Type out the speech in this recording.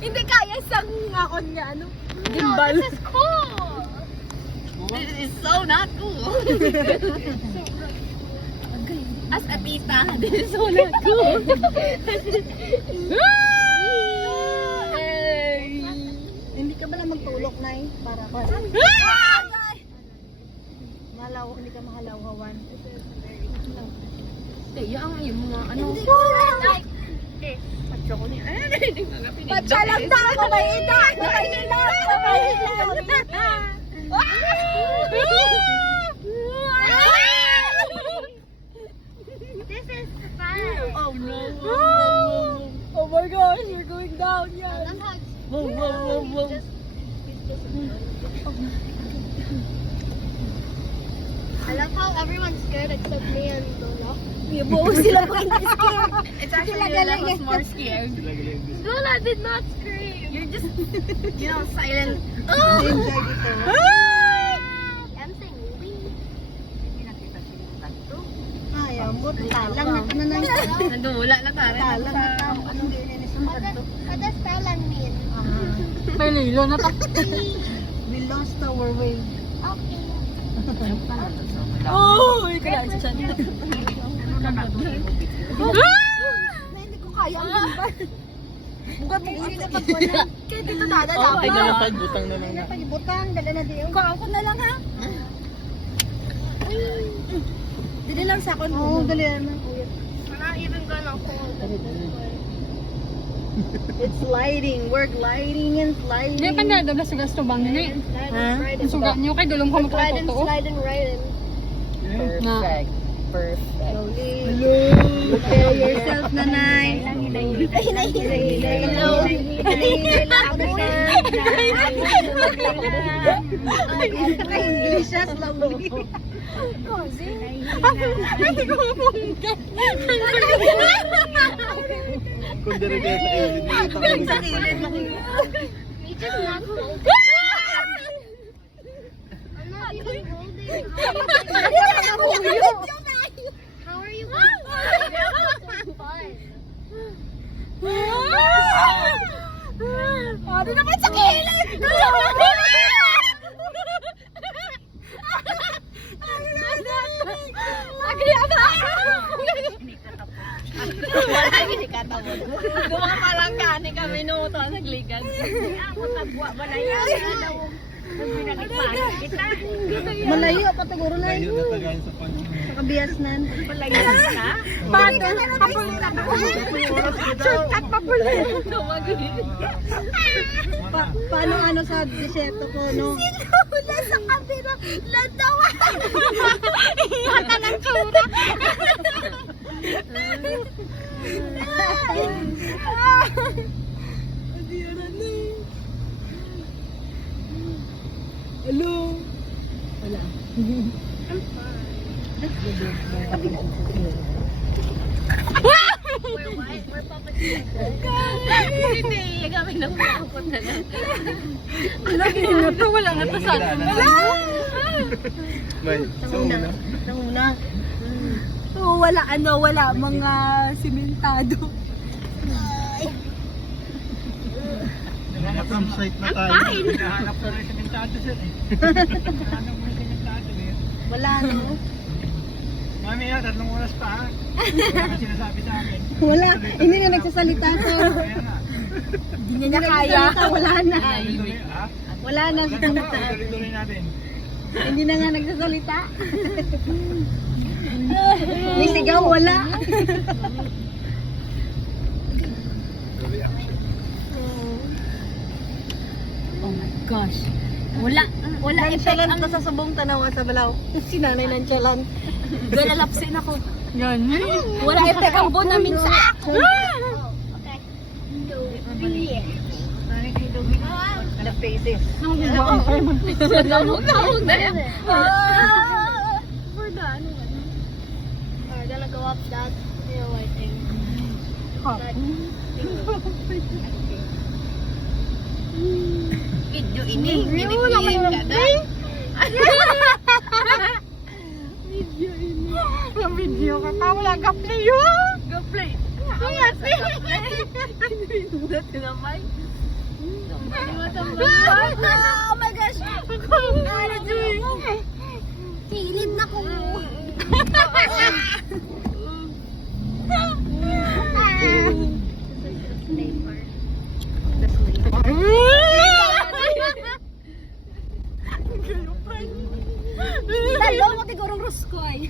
Hindi kaya sang akon niya, ano? Gimbal. This is cool. This is so not cool. As a tita, this is so not cool. Hindi ka ba lang magtulok, Nay? Para ko. Malaw, hindi ka mahalawhawan. Kaya ang yung mga ano. Hindi ko like. Patsa ko niya. Patsa lang daw ako may ina. This is fun. Oh no. Oh my gosh, you're going down. Yeah. Whoa, whoa, whoa, whoa. I love how everyone's scared except me and Lola. Buo sila pa hindi scared. It's actually Lola was more scared. Lola did not scream. You're just, silent. Enjoy dito. I'm saying movie. Ay, ambot. Talang na ka na nang. Nandula na tayo. Talang na ka. Anong dininis mo dito? What does Talang mean? May lilo na ta. We lost our way. Okay. Oh, kaya siya. Hindi ko kaya ang gimbal. Bugat mo hindi na pagwala. Kaya dito dada Oh my God. Pagbutang na lang na. Pagibutang, dala na diyo. Ako na lang ha. Dili lang sa akon. Oo, dali na. We're not even gonna hold it. It's gliding. We're gliding and sliding. Hindi pa na daw sugas to bang ni. Ha? Suga niyo kay dulong ko Slide and magpapatuo. slide and ride in. Perfect. Perfect. Slowly. Prepare yourself, nanay. Hello. English siya, slowly. Hindi ko mapungkat. Kung dire-dire sa ilid, Kung sa kilid, We just not hold it. I'm not even holding. How are you going to so fun? Ano naman sa kilid? Hindi ka tawag. Duha pa lang kani ka minuto sa gligan. Ako tagwa ba na yan? Malayo pa siguro na layo na tagayin sa pan. Nakabiyas na. Palayan ka? Paano? Shortcut pa pula. Paano ano sa desierto ko, no? Wala sa kamera. Landawan. Mata ng tsura. Hello. Wala. We're puppets. Hindi, kami nang makakot na lang. Lagi niyo to wala na to sa. May, so una. Nauna. Oo, wala ano, wala mga simentado. Mga campsite na tayo. Hinahanap ko rin sementado sir eh. Hinahanap mo yung sementado eh. Wala no. Mamaya, 3 oras pa ha. Ano sinasabi sa amin? Wala, hindi na nagsasalita to. Kaya na. Hindi niya kaya. Wala na. Tuloy, ha? Wala na sa salita. Tuloy natin. Hindi na nga nagsasalita. May sigaw, wala. Oh my gosh. Wala effect Nonchalant ang pa sa subong tanawa sa balaw. Si nanay nonchalant. galalapsin ako. Yan. Wala effect ang buo namin sa ako. The faces. Nung buwan pa yung Lamog na yan. We're gonna go up that hill, I think. That Video ini. Video ka na. Yung video ka pa, wala ka play yun. Go play. Yes. Dati na may. Oh my gosh! Kilid na ko. Dalawa mo tigurong ruskoy.